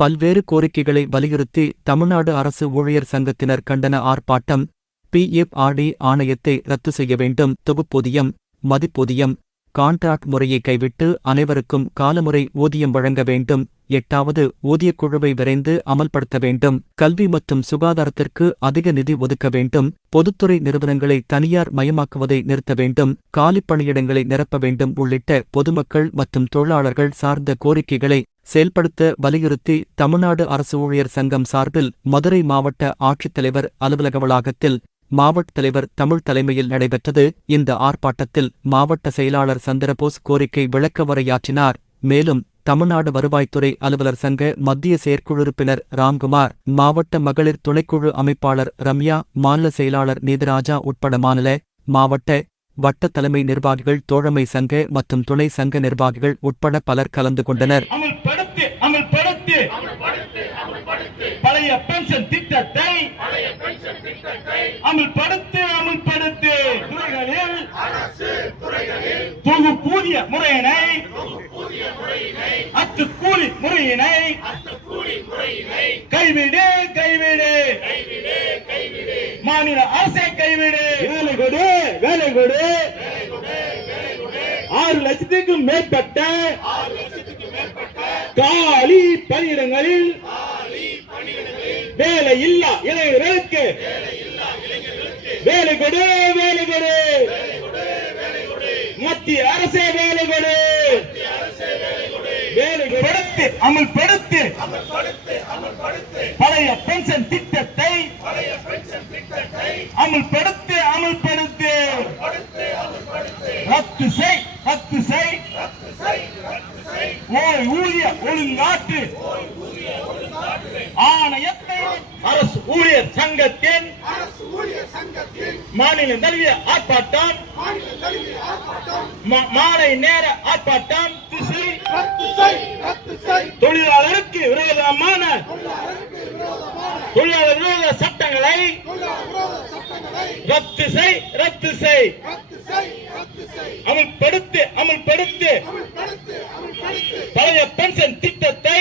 பல்வேறு கோரிக்கைகளை வலியுறுத்தி தமிழ்நாடு அரசு ஊழியர் சங்கத்தினர் கண்டன ஆர்ப்பாட்டம் பிஎஃப்ஆர்டி ஆணையத்தை ரத்து செய்ய வேண்டும். தொகுப்பூதியம் மதிப்பூதியம் கான்ட்ராக்ட் முறையை கைவிட்டு அனைவருக்கும் காலமுறை ஊதியம் வழங்க வேண்டும். எட்டாவது ஊதியக் குழுவை விரைந்து அமல்படுத்த வேண்டும். கல்வி மற்றும் சுகாதாரத்திற்கு அதிக நிதி ஒதுக்க வேண்டும். பொதுத்துறை நிறுவனங்களை தனியார் மயமாக்குவதை நிறுத்த வேண்டும். காலிப் பணியிடங்களை நிரப்ப வேண்டும். உள்ளிட்ட பொதுமக்கள் மற்றும் தொழிலாளர்கள் சார்ந்த கோரிக்கைகளை செயல்படுத்த வலியுறுத்தி தமிழ்நாடு அரசு ஊழியர் சங்கம் சார்பில் மதுரை மாவட்ட ஆட்சித்தலைவர் அலுவலக வளாகத்தில் மாவட்ட தலைவர் தமிழ் தலைமையில் நடைபெற்றது. இந்த ஆர்ப்பாட்டத்தில் மாவட்ட செயலாளர் சந்திரபோஸ் கோரிக்கை விளக்க உரையாற்றினார் மேலும் தமிழ்நாடு வருவாய்த்துறை அலுவலர் சங்க மத்திய செயற்குழு உறுப்பினர் ராம்குமார் மாவட்ட மகளிர் துணைக்குழு அமைப்பாளர் ரம்யா மாநில செயலாளர் நீதிராஜா உட்பட மாநில மாவட்ட வட்ட தலைமை நிர்வாகிகள் தோழமை சங்க மற்றும் துணை சங்க நிர்வாகிகள் உட்பட பலர் கலந்து கொண்டனர். பழைய பென்ஷன் திட்டத்தை அமல்படுத்து அமல்படுத்து. துறைகளில் தொகுப்பூதிய முறையினை அத்து கூலி முறையினை கைவிடு கைவிடு. மாநில அரசை கைவிடு. வேலை கொடு வேலை கொடு. ஆறு லட்சத்துக்கும் மேற்பட்ட காலி பணியிடங்களில் வேலை இல்லா இளைஞர்களுக்கு. வேலை கொடு வேலை கொடு. மத்திய அரசே வேலை கொடு. வேலை படுத்து அமல்படுத்து. பழைய பென்ஷன் திட்டத்தை அமல்படுத்து அமல்படுத்து. ரத்து செய் ரத்து செய். ஓய் ஊதிய ஒழுங்காற்று. ஆணைய சங்கத்தின் மாநில தழுவிய ஆர்ப்பாட்டம் மாலை நேர ஆர்ப்பாட்டம் திசை தொழிலாளருக்கு விரோதமான தொழிலாளர் விரோத சட்டங்களை ரத்து செய் ரத்து செய். அமல்படுத்து அமல்படுத்து. பழைய பென்ஷன் திட்டத்தை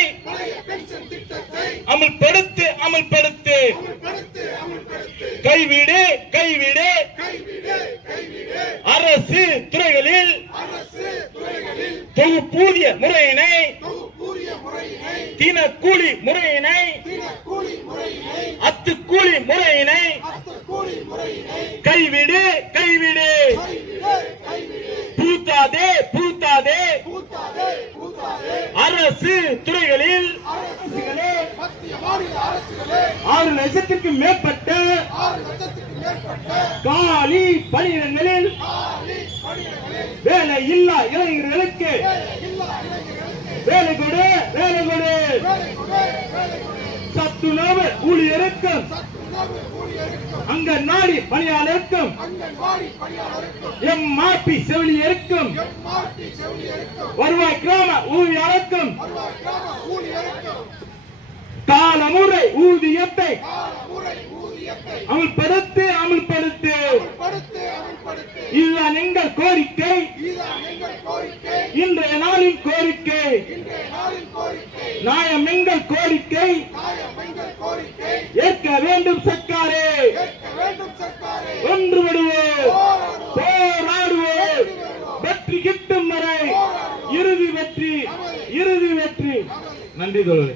அமல்படுத்து. அமல்படுத்து. கைவிடு கைவிடு. அரசு துறைகளில் தொகுப்பூதிய முறையினை தினக்கூலி முறையினை அத்துக்கூலி முறையினை கைவிடு கைவிடு பூத்தாதே பூத்தாதே அரசு துறைகளில் ஆறு லட்சத்திற்கு மேற்பட்ட காலி பணியிடங்களில் வேலை இல்லா இளைஞர்களுக்கு வேலை கொடு வேலை கொடு. சத்துணவு ஊழியருக்கும் அங்கன்வாடி பணியாளருக்கும் எம்ஆர்பி செவிலியருக்கும் வருவாய் கிராம ஊழியருக்கும் காலமுறை ஊதியத்தை. அமல்படுத்து அமல்படுத்து இதுதான் எங்கள் கோரிக்கை. இன்றைய நாளின் கோரிக்கை. நியாயம் எங்கள் கோரிக்கை. ஏற்க வேண்டும் சர்க்காரே. ஒன்றுபடுவோம். போராடுவோம். வெற்றி கிட்டும் வரை. இறுதி வெற்றி. இறுதி வெற்றி. நன்றி தோழரே